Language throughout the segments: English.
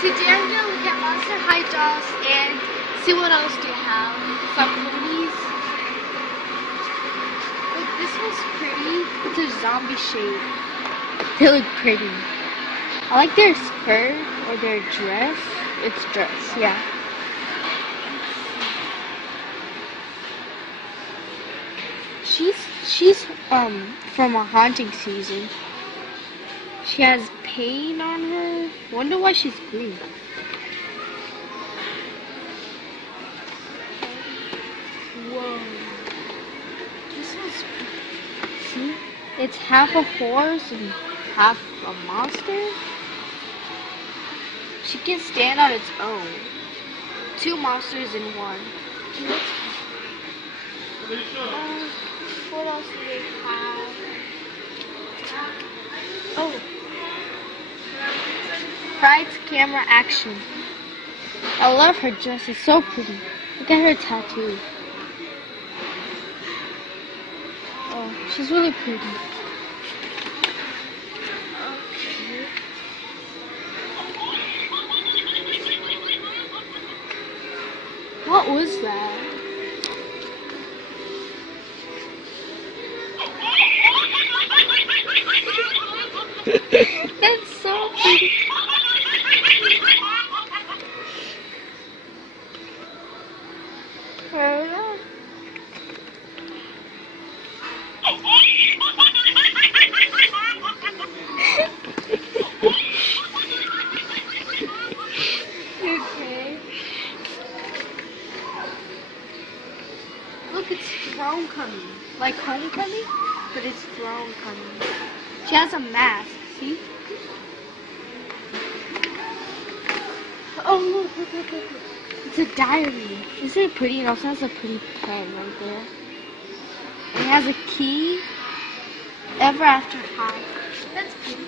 Today I'm gonna look at Monster High dolls and see what else they have. Some ponies. Look, this one's pretty. It's a zombie shape. They look pretty. I like their skirt or their dress. It's dress, yeah. She's from a haunting season. She has paint on her. Wonder why she's green. Whoa. This one's, see? It's half a horse and half a monster. She can stand on its own. Two monsters in one. What else do they have? Oh. Pride's camera action. I love her dress. It's so pretty. Look at her tattoo. Oh, she's really pretty. Okay. What was that? That's so pretty. Okay. Look, it's throne coming. Like homecoming, but it's throne coming. She has a mask, see? Oh, look. It's a diary. Isn't it pretty? It also has a pretty pen right there. And it has a key. Ever After High. That's pretty.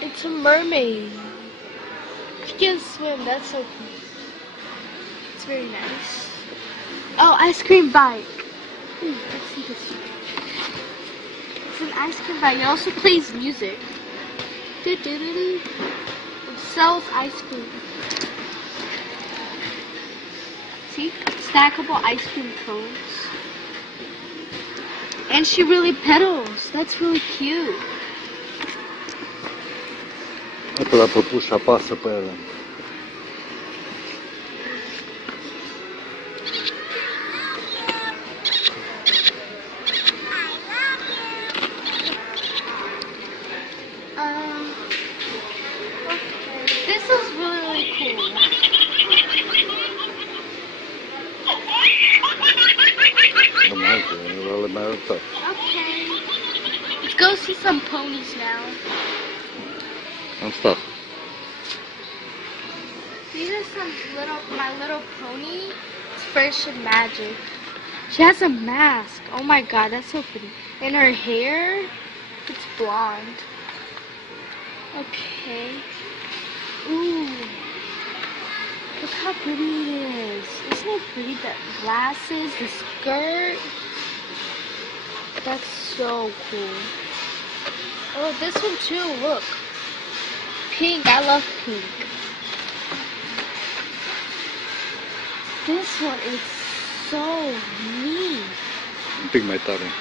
It's a mermaid. She can swim. That's so cool. It's very nice. Oh, ice cream bike. Let's see this. It's an ice cream bike. It also plays music. It sells ice cream. See? Stackable ice cream cones. And she really pedals. That's really cute. La păpușa apasă pe ele. This is really cool. Okay. Let's go see some ponies now. Am stat. These are My Little Pony. It's Fresh and Magic. She has a mask. Oh my god, that's so pretty. And her hair, it's blonde. Okay. Ooh. Look how pretty it is. Isn't it pretty? The glasses, the skirt. That's so cool. Oh, this one too, look. Pink, I love pink. This one is so neat. Un pic mai tare.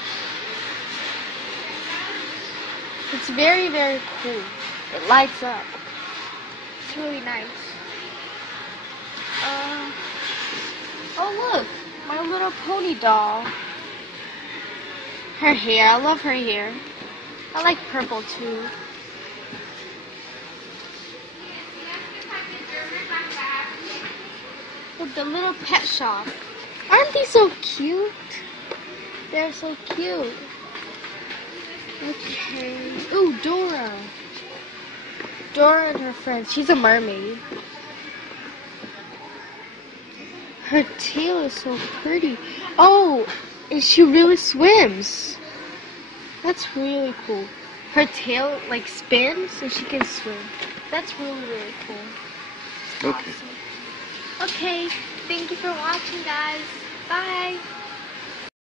It's very, very cool. It lights up. It's really nice. Oh look, My Little Pony doll. Her hair, I love her hair. I like purple too. Look, the little pet shop. Aren't these so cute? They're so cute. Okay. Ooh, Dora. Dora and her friends. She's a mermaid. Her tail is so pretty. Oh, and she really swims. That's really cool. Her tail like spins so she can swim. That's really, really cool. Okay. Awesome. Okay, thank you for watching, guys. Bye.